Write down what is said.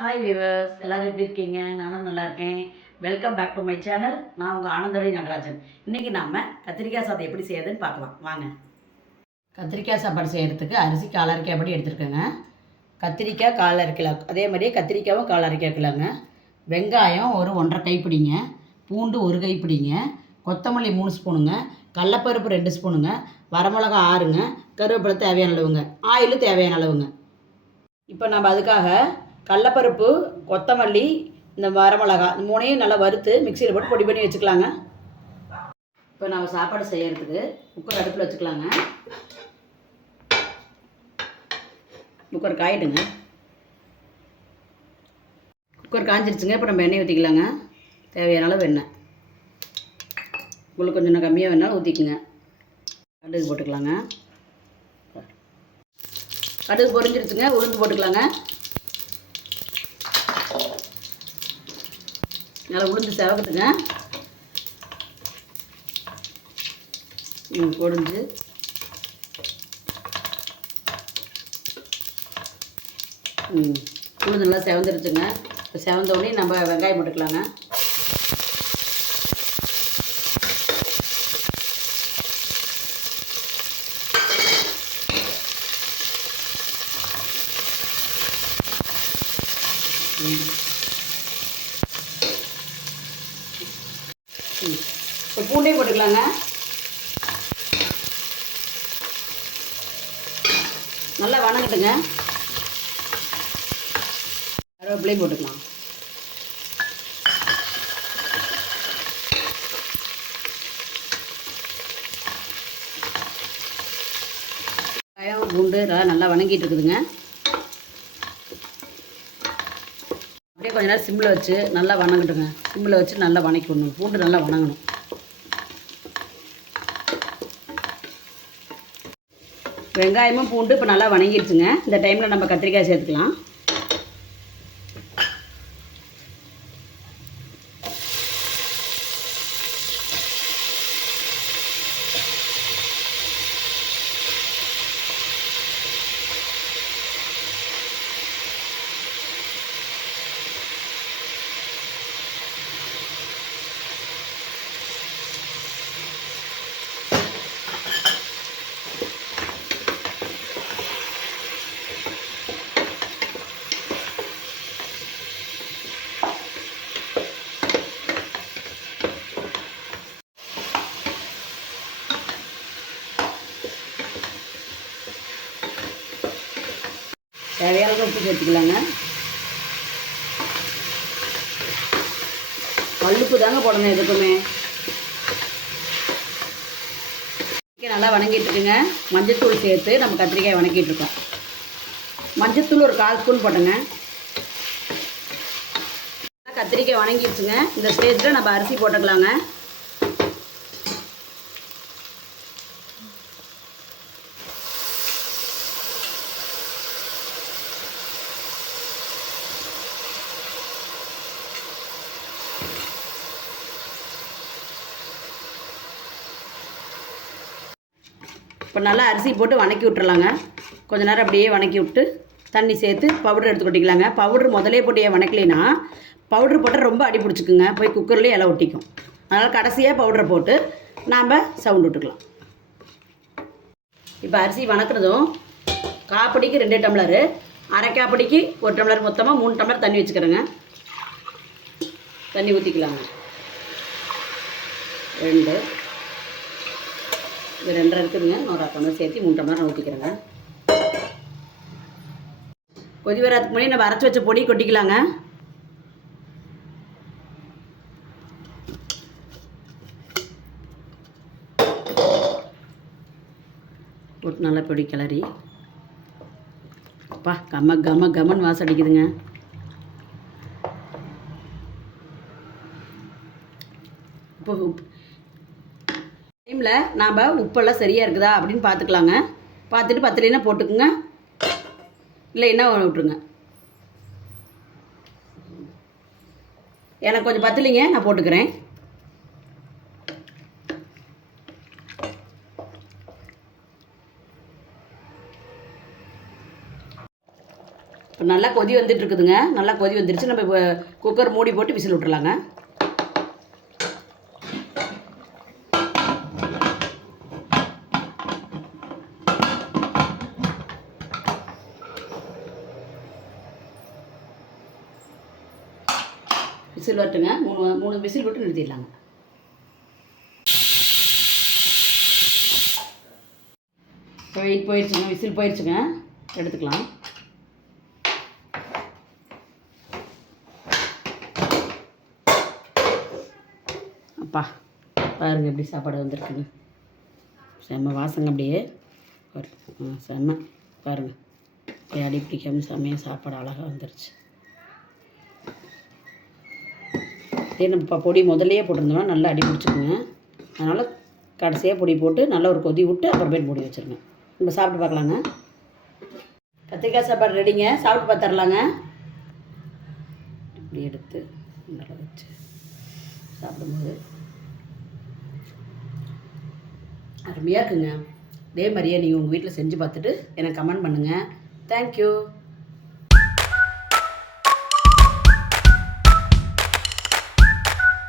Hi viewers, எல்லோரும் எப்படி இருக்கீங்க? நானும் நல்லா இருக்கேன். Welcome back to my channel. நான் உங்கள் ஆனந்தவழி நடராஜன். இன்றைக்கி நாம் கத்திரிக்காய் சாதம் எப்படி செய்யறதுன்னு பார்க்கலாம் வாங்க. கத்திரிக்காய் சாப்பாடு செய்கிறதுக்கு அரிசி 1/4 அரை கிலோ எடுத்துருக்கேங்க. கத்திரிக்காய் 1/4 அரை கிலோ, அதே மாதிரியே கத்திரிக்காயும் 1/4 அரை கிலோங்க. வெங்காயம் ஒரு 1.5 கைப்பிடிங்க, பூண்டு 1 கைப்பிடிங்க, கொத்தமல்லி 3 ஸ்பூனுங்க, கடலப்பருப்பு 2 ஸ்பூனுங்க, வரமிளகா 6ங்க, கருவேப்பிலை தேவையான அளவுங்க, ஆயில் தேவையான அளவுங்க. இப்போ நம்ம அதுக்காக கடலப்பருப்பு, கொத்தமல்லி, இந்த வரமிளகா 3ஐயும் நல்லா வறுத்து மிக்சியில் போட்டு பொடி பண்ணி வச்சுக்கலாங்க. இப்போ நம்ம சாப்பாடு செய்யறதுக்கு குக்கர் அடுப்பில் வச்சுக்கலாங்க. குக்கர் காயிடுங்க. குக்கர் காஞ்சிருச்சுங்க. இப்போ நம்ம எண்ணெய் ஊற்றிக்கலாங்க. தேவையான அளவு எண்ணெய், உங்களுக்கு கொஞ்சம் கம்மியாக வேணாலும் ஊற்றிக்குங்க. கடுகு போட்டுக்கலாங்க. கடுகு பொரிஞ்சிருச்சுங்க. உளுந்து போட்டுக்கலாங்க. நல்லா உளுந்து செவக்கட்டுங்க. பொரிஞ்சு உளுந்து நல்லா செவந்துருச்சுங்க. இப்போ செவந்தோடனே நம்ம வெங்காயம் போட்டுக்கலாங்க. இப்போ பூண்டையும் போட்டுக்கலாங்க. நல்லா வணங்கட்டுங்க. கருவேப்பிலையும் போட்டுக்கலாம். வெங்காயம் பூண்டு நல்லா வணங்கிட்டு இருக்குதுங்க. அப்படியே கொஞ்ச நேரம் சிம்மில் வச்சு நல்லா வணங்கட்டுங்க. சிம்மில் வச்சு நல்லா வணக்கிடணும். பூண்டு நல்லா வணங்கணும். வெங்காயமும் பூண்டு இப்போ நல்லா வணங்கிடுச்சுங்க. இந்த டைமில் நம்ம கத்திரிக்காய் சேர்த்துக்கலாம். தேவையான உப்பு சேர்த்துக்கலாங்க. கல்லுப்பு தாங்க போடணும் எதுக்குமே. நல்லா வணங்கிட்டு இருக்குங்க. மஞ்சத்தூள் சேர்த்து நம்ம கத்திரிக்காய் வணக்கிட்டு இருக்கோம். மஞ்சத்தூள் ஒரு 1/4 ஸ்பூன் போட்டுங்க. கத்திரிக்காய் வணங்கிடுச்சுங்க. இந்த ஸ்டேஜில் நம்ம அரிசி போட்டுக்கலாங்க. இப்போ நல்லா அரிசி போட்டு வணக்கி விட்டுறலாங்க. கொஞ்சம் நேரம் அப்படியே வணக்கி விட்டு தண்ணி சேர்த்து பவுடர் எடுத்து கொட்டிக்கலாங்க. பவுட்ரு முதலே போட்டு ஏன் வணக்கலைன்னா பவுட்ரு போட்டால் ரொம்ப அடி பிடிச்சிக்குங்க, போய் குக்கர்லேயே இலை ஒட்டிக்கும். அதனால் கடைசியாக பவுடரை போட்டு நாம் சவுண்ட் விட்டுக்கலாம். இப்போ அரிசி வணக்கிறதும் காப்படிக்கு 2 டம்ளரு, அரை காப்படிக்கு 1 டம்ளர், மொத்தமாக 3 டம்ளர் தண்ணி வச்சுக்கிறேங்க. தண்ணி ஊற்றிக்கலாங்க. 2 இது 2 இருக்குதுங்க. இன்னொரு 1/2 டம்ளர் சேர்த்து 3 டம்ளர் ஊற்றிக்கிறேங்க. கொதி வரதுக்கு முன்னாடி நம்ம அரைச்சி வச்ச பொடி கொட்டிக்கலாங்க. போட்டு நல்லா பொடி கிளறி, அப்பா கமன் வாசம் அடிக்குதுங்க. இப்போ டைமில் நாம் உப்பெல்லாம் சரியாக இருக்குதா அப்படின்னு பார்த்துக்கலாங்க. பார்த்துட்டு பத்தலைன்னா போட்டுக்குங்க, இல்லைன்னா விட்டுருங்க. எனக்கு கொஞ்சம் பத்தலைங்க, நான் போட்டுக்கிறேன். இப்போ நல்லா கொதி வந்துட்டு இருக்குதுங்க. நல்லா கொதி வந்துருச்சு. நம்ம இப்போ குக்கர் மூடி போட்டு விசில் விட்டுறலாங்க. விசில் வரட்டுங்க. மூணு விசில் விட்டு நிறுத்திடலாங்க. இப்போ வெயிட் போயிடுச்சுங்க, விசில் போயிடுச்சுங்க, எடுத்துக்கலாம். அப்பா பாருங்கள் எப்படி சாப்பாடு வந்திருக்குங்க. செம்ம வாசங்க அப்படியே செம்ம பாருங்கள். அடி பிடிக்காமல் செம்மையாக சாப்பாடு அழகாக வந்துருச்சு. நம்ம பொடி முதல்லையே போட்டிருந்தோம்னா நல்லா அடி பிடிச்சிக்குங்க. அதனால் கடைசியாக பொடி போட்டு நல்லா ஒரு கொதி விட்டு அப்புறமேட்டு மூடி வச்சுருங்க. நம்ம சாப்பிட்டு பார்க்கலாங்க. கத்திரிக்காய் சாப்பாடு ரெடிங்க. சாப்பிட்டு பார்த்துடலாங்க. இப்படி எடுத்து நல்லா வச்சு சாப்பிடும்போது அருமையாக இருக்குங்க. இதே மாதிரியே நீங்கள் உங்கள் வீட்டில் செஞ்சு பார்த்துட்டு எனக்கு கமெண்ட் பண்ணுங்கள். தேங்க்யூ.